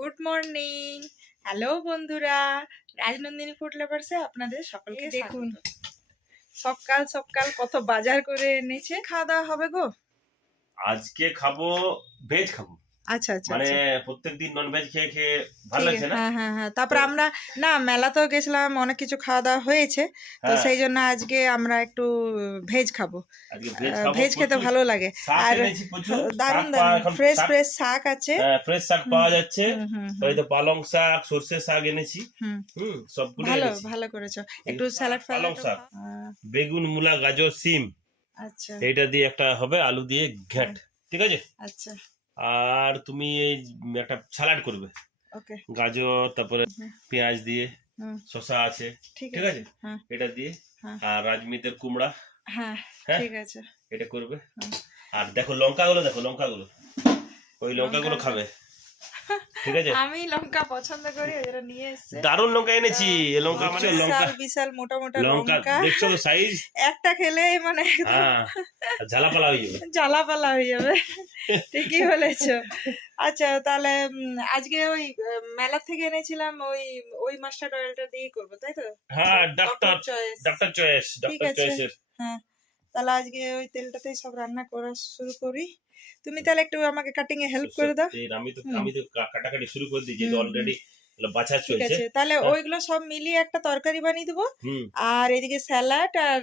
Good morning. Hello বন্ধুরা, Rajnandini food লাভার্সে আপনাদের সকলকে দেখুন। সকাল সকাল কত বাজার করে এনেছে। খাওয়া দাওয়া হবে গো? আজকে খাবো ভেজ খাবো। আচ্ছা আচ্ছা, মানে প্রত্যেকদিন নন ভেজ খেয়ে খেয়ে ভালো লাগছে না। হ্যাঁ হ্যাঁ হ্যাঁ। তারপর আমরা না মেলাতেও গেছিলাম, অনেক কিছু খাওয়া দাওয়া হয়েছে, তো সেই জন্য আজকে আমরা একটু ভেজ খাবো। আজকে ভেজ খাবো, ভেজ খেতে ভালো লাগে। আর দারুন দারুন ফ্রেশ ফ্রেশ শাক আছে। ফ্রেশ শাক পাওয়া যাচ্ছে। এই তো পালং শাক, সরষে শাক এনেছি। সবগুলো ভালো এনেছি। ভালো করেছো। একটু স্যালাড পালং শাক, বেগুন, মূলা, গাজর, সিম, আচ্ছা এইটা দিয়ে একটা হবে, আলু দিয়ে ঘ্যাট, ঠিক আছে। আচ্ছা আর তুমি এই একটা স্যালাড করবে, ওকে। গাজর, তারপরে পেঁয়াজ দিয়ে, শসা আছে, ঠিক আছে, এটা দিয়ে। আর রাজমিতের কুমড়া, হ্যাঁ ঠিক আছে, এটা করবে। আর দেখো লঙ্কাগুলো, দেখো লঙ্কাগুলো, ওই লঙ্কাগুলো খাবে, ঠিক আছে। আমি লঙ্কা পছন্দ করি, ওটা নিয়ে এসেছে। দারুণ লঙ্কা এনেছি। লঙ্কা মানে লঙ্কা বিশাল মোটা মোটা লঙ্কা, দেখছো তো সাইজ, একটা খেলেই মানে ঝালাপালা হয়ে যাবে, ঝালাপালা হয়ে যাবে। ঠিকই বলেছো। আচ্ছা তাহলে আজকে ওই মেলা থেকে এনেছিলাম, ওই ওই মাস্টার্ড অয়েলটা দিয়ে করবো, তাই তো? হ্যাঁ, ডক্টর চয়েস, ঠিক আছে। হ্যাঁ তাহলে আজকে ওই তেলটাতেই সব রান্না করা শুরু করি। তুমি তাহলে একটু আমাকে কাটিং এ হেল্প করে দাও। আমি তো কাটাকাটি শুরু করে দিয়েছি, অলরেডি বাছা চলছে। তাহলে ওইগুলো সব মিলিয়ে একটা তরকারি বানিয়ে দেবো, আর এদিকে স্যালাড আর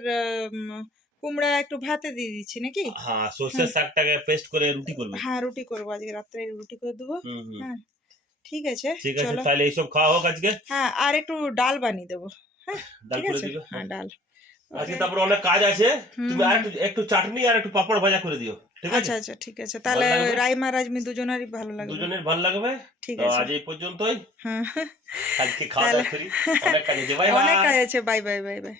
কুমড়া একটু ভাতে দিয়ে দিচ্ছি নাকি। হ্যাঁ, সরষের শাকটাকে পেস্ট করে রুটি করবে। হ্যাঁ রুটি করবো আজকে রাত্রে, রুটি করে দেবো। হ্যাঁ ঠিক আছে, তাহলে এইসব খাওয়া হোক আজকে। হ্যাঁ আর একটু ডাল বানিয়ে দেবো। হ্যাঁ ডাল করে দিবে। হ্যাঁ ডাল আজকে তারপর অনেক কাজ আছে, তুমি আর একটু চাটনি আর একটু পাপড় ভাজা করে দিও, ঠিক আছে। আচ্ছা আচ্ছা ঠিক আছে। তাহলে রাইমা রাজমি দুজনেরই ভালো লাগবে, দুজনের ভালো লাগবে। ঠিক আছে, আজ এই পর্যন্তই। হ্যাঁ আজকে খাওয়া দাওয়া করি, অনেক কাজ আছে। Bye bye. অনেক কাজ আছে, বাই বাই বাই বাই।